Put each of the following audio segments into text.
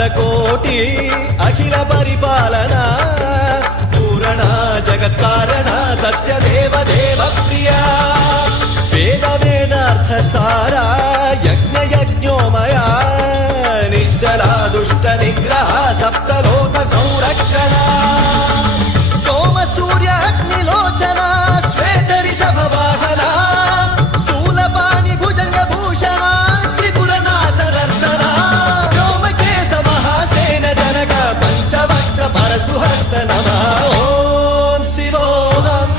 अखंड कोटि अखिल परिपालना पूरणा जगत्कारणा सत्यदेव देव प्रिया वेद वेदार्थ सारा यज्ञ यज्ञोमया निश्चला दुष्ट निग्रह सप्तलोक संरक्षणा सोम सूर्य अग्निलोचना श्वेत ऋषभ वाहना शूलपाणि भुजंग भूषणा त्रिपुर नासनर्दना व्योमकेश महासेन जनक पंचवक्त्र परशुहस्त नमः ओम शिवोऽहम्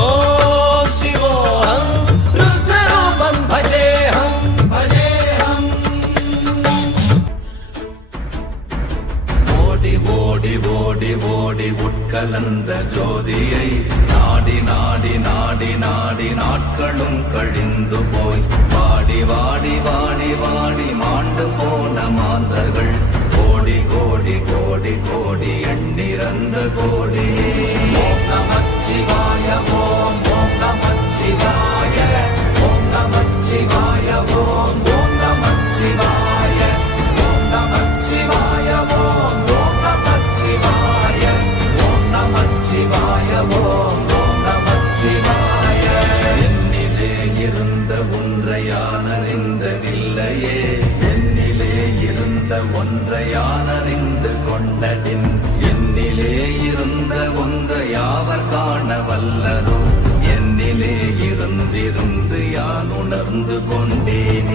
ओम शिवोऽहम् रुद्ररूपं भजेऽहम् भजेऽहम् ஓடி ஓடி ஓடி ஓடி உட்கலந்த ஜோதியை நாடி நாடி நாடி நாடி நாட்களும் கழிந்து போய் வாடி வாடி வாடி வாடி மாண்டு போன மாந்தர்கள் கோடி கோடி கோடி கோடி எண்ணிறந்த கோடி ஓம் நமச்சிவாய ஓம் ஓம் நமச்சிவாய ஓம் நமச்சிவாய ஓம் ஓம் நமச்சிவாய ஓம் நமச்சிவாய ஓம் ஓம் நமச்சிவாய ஓம் நமச்சிவாய ஓம் ஓம் நமச்சிவாய என்னிலே இருந்த ஒன்றை யான் அறிந்ததில்லையே என்னிலே இருந்த ஒன்றை யான் அறிந்து கொண்டடின் என்னிலே இருந்த ஒன்றை யாவர் காண வல்லரோ என்னிலே இருந்திருந்து யான் உணர்ந்து கொண்டேன்